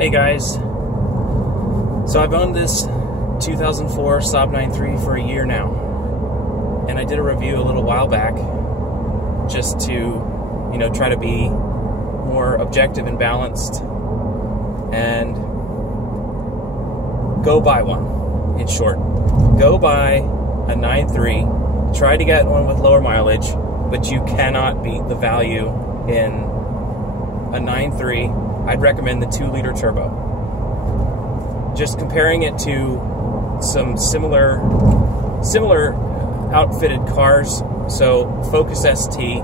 Hey guys, so I've owned this 2004 Saab 9.3 for a year now, and I did a review a little while back just to, try to be more objective and balanced and go buy one. In short, go buy a 9.3, try to get one with lower mileage, but you cannot beat the value in a 9.3. I'd recommend the 2-liter turbo. Just comparing it to some similar outfitted cars, so Focus ST,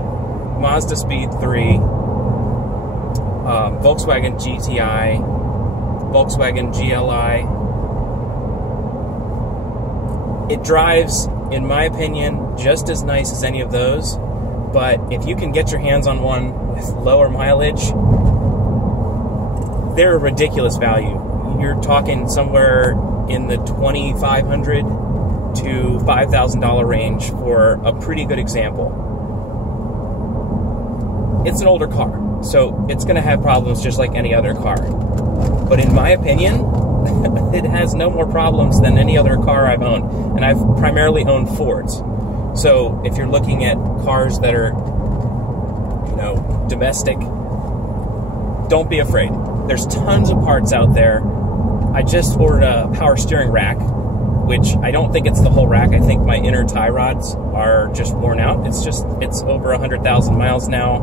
Mazda Speed 3, Volkswagen GTI, Volkswagen GLI. It drives, in my opinion, just as nice as any of those, but if you can get your hands on one with lower mileage, they're a ridiculous value. You're talking somewhere in the $2,500 to $5,000 range for a pretty good example. It's an older car, so it's going to have problems just like any other car. But in my opinion, it has no more problems than any other car I've owned. And I've primarily owned Fords. So if you're looking at cars that are, domestic, don't be afraid. There's tons of parts out there. I just ordered a power steering rack, which I don't think it's the whole rack. I think my inner tie rods are just worn out. It's over 100,000 miles now.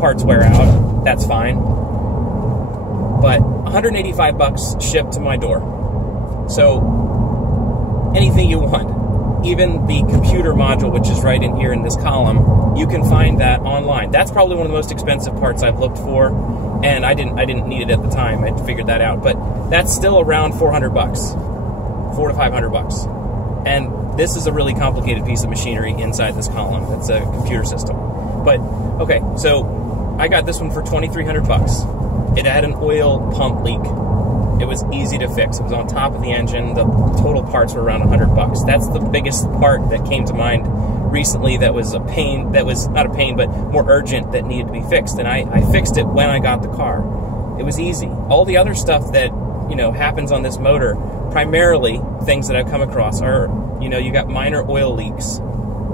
Parts wear out. That's fine. But 185 bucks shipped to my door. So anything you want, even the computer module, which is right in here in this column, you can find that online. That's probably one of the most expensive parts I've looked for. And I didn't need it at the time. I figured that out, but that's still around 400 bucks, 400 to 500 bucks. And this is a really complicated piece of machinery inside this column. It's a computer system. But okay, so I got this one for 2,300 bucks. It had an oil pump leak. It was easy to fix. It was on top of the engine. The total parts were around 100 bucks. That's the biggest part that came to mind recently that was a pain, that was not a pain, but more urgent, that needed to be fixed. And I fixed it when I got the car. It was easy. All the other stuff that, happens on this motor, primarily things that I've come across are, you got minor oil leaks.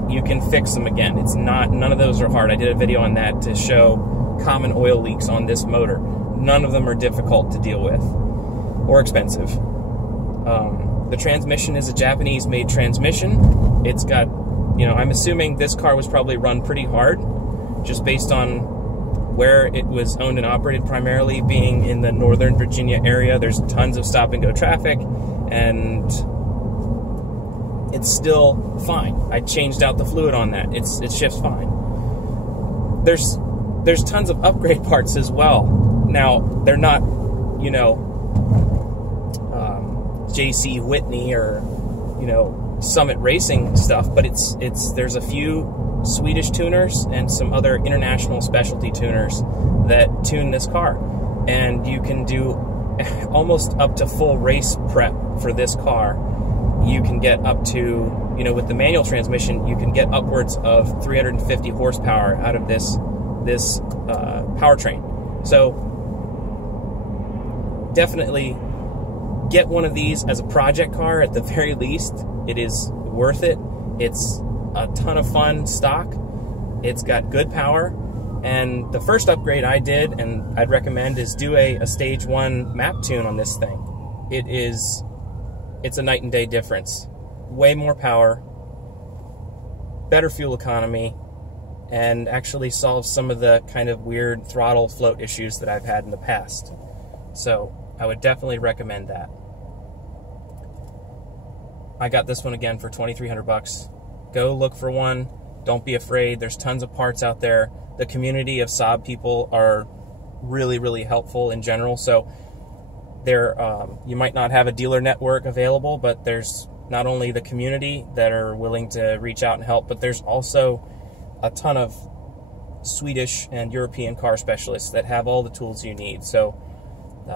You can fix them again. None of those are hard. I did a video on that to show common oil leaks on this motor. None of them are difficult to deal with or expensive. The transmission is a Japanese-made transmission. It's got, I'm assuming this car was probably run pretty hard, just based on where it was owned and operated, primarily being in the Northern Virginia area. There's tons of stop-and-go traffic, and it's still fine. I changed out the fluid on that. It shifts fine. There's tons of upgrade parts as well. Now, they're not, JC Whitney or, Summit Racing stuff, but there's a few Swedish tuners and some other international specialty tuners that tune this car. And you can do almost up to full race prep for this car. You can get up to, with the manual transmission, you can get upwards of 350 horsepower out of this powertrain. So definitely get one of these as a project car at the very least. It is worth it. It's a ton of fun stock. It's got good power. And the first upgrade I did, and I'd recommend, is do a stage 1 map tune on this thing. It's a night and day difference. Way more power, better fuel economy, and actually solves some of the kind of weird throttle float issues that I've had in the past. So I would definitely recommend that. I got this one again for 2,300 bucks. Go look for one. Don't be afraid. There's tons of parts out there. The community of Saab people are really, really helpful in general. So you might not have a dealer network available, but there's not only the community that are willing to reach out and help, but there's also a ton of Swedish and European car specialists that have all the tools you need. So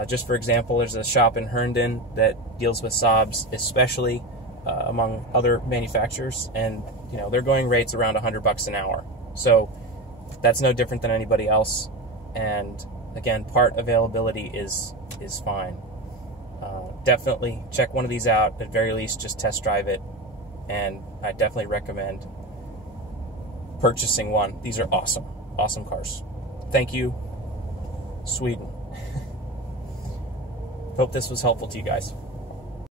just for example, there's a shop in Herndon that deals with Saabs especially, among other manufacturers, and their going rate's around 100 bucks an hour. So that's no different than anybody else. And again, part availability is is fine. Definitely check one of these out. At very least, just test drive it, and I definitely recommend purchasing one. These are awesome, awesome cars. Thank you, Sweden. Hope this was helpful to you guys.